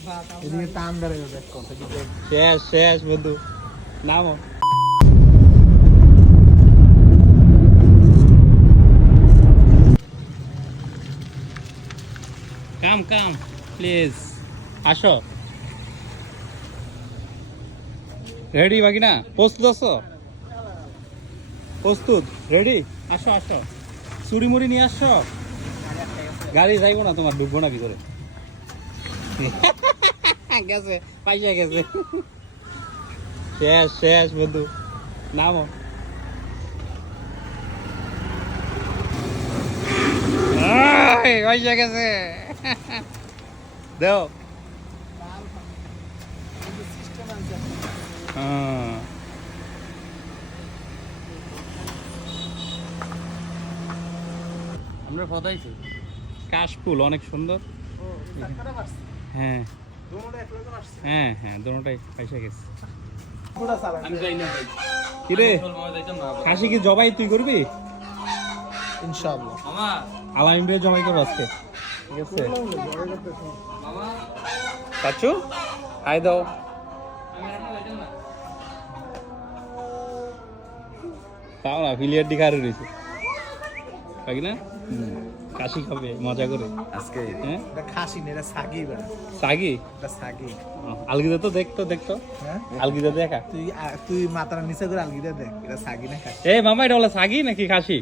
এদিকে টান ধরে দেখ কত কি শেষ শেষ বন্ধু নামো কাম কাম প্লিজ আসো রেডি বাকি না প্রস্তুত আছো প্রস্তুত রেডি আসো আসো চুরি মুড়ি নিয়ে আসছো গাড়ি যাইবো না তোমার ঢুকবো না ভিতরে গেছে পাইসা গেছে শেষ শেষ বন্ধু নামো পাইসা গেছে দেও আমরা ফদাইছি কাশফুল অনেক সুন্দর হ্যাঁ হ্যাঁ হ্যাঁ দোনোটাই পাইসা গেছে আমি যাই না ভাই কিরে খাসি কি জবাই তুই করবি ইনশাআল্লাহ মামা আলামিন ভাই জবাই করবো আজকে ঠিক আছে মামা চাচু খাই দাও আমি রান্না যাইতাম না তাও না ফিলিয়ার দিকে আরো রয়েছে বাকি না কাশি খাবে মজা করে আজকে হ্যাঁ এটা খাসি না এটা সাগি বেড়া সাগি এটা সাগি আলগিদা তো দেখতো দেখতো হ্যাঁ আলগিদা দেখা তুই মাথার নিচে করে আলগিটা দেখ এটা সাগি না খাসি এই মামা এটা হলো সাগি নাকি খাসি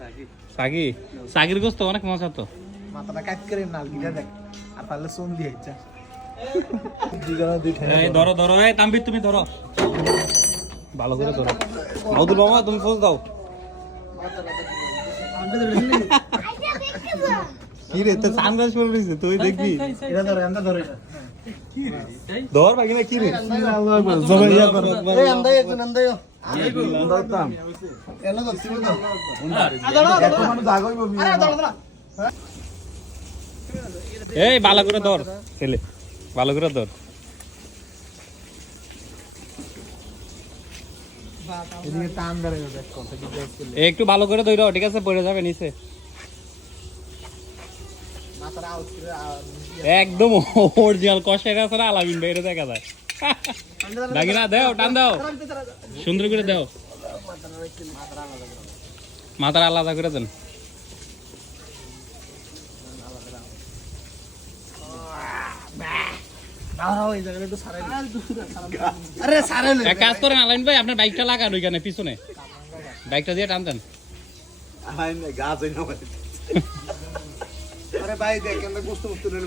সাকি সাগি সাগির গোস্ত অনেক মজা তো মাথাটা কাট করে না আলগিটা দেখ আর পারলে সোন দিয়ে ইচ্ছা এই ধরো ধরো এই তাম্বির তুমি ধরো ভালো করে ধরো মধুর মামা তুমি পোজ দাও কি রে তো সানগ্লাস পরে রইছে তুই দেখবি এটা ধরে আমরা ধরে ধর বাকি না কি রে আল্লাহু আকবার জবাই ইয়া কর এই আমদাই একজন আমদাইও দাঁড়াতাম এলো তো সিমি তো এত মানুষ আগাইবো এই ভালো করে ধর ছেলে ভালো করে ধর এদিকে টান ধরে দেখ কত কি এই একটু ভালো করে ধরো ঠিক আছে পড়ে যাবে নিচে মাথাটা আউট করে একদম অরিজিনাল কষাই আছে না আলামিন ভাই এটা দেখা যায় বাকি না দাও টান দাও সুন্দর করে দাও মাথার আলাদা করে দেন ওই জায়গাটা একটু সারাই আরে সারে এক কাজ করেন আলামিন ভাই আপনার বাইকটা লাগান ওইখানে পিছনে বাইকটা দিয়ে টান দেন আরে ভাই দেখ আমরা গোস্ত মুস্ত নিয়ে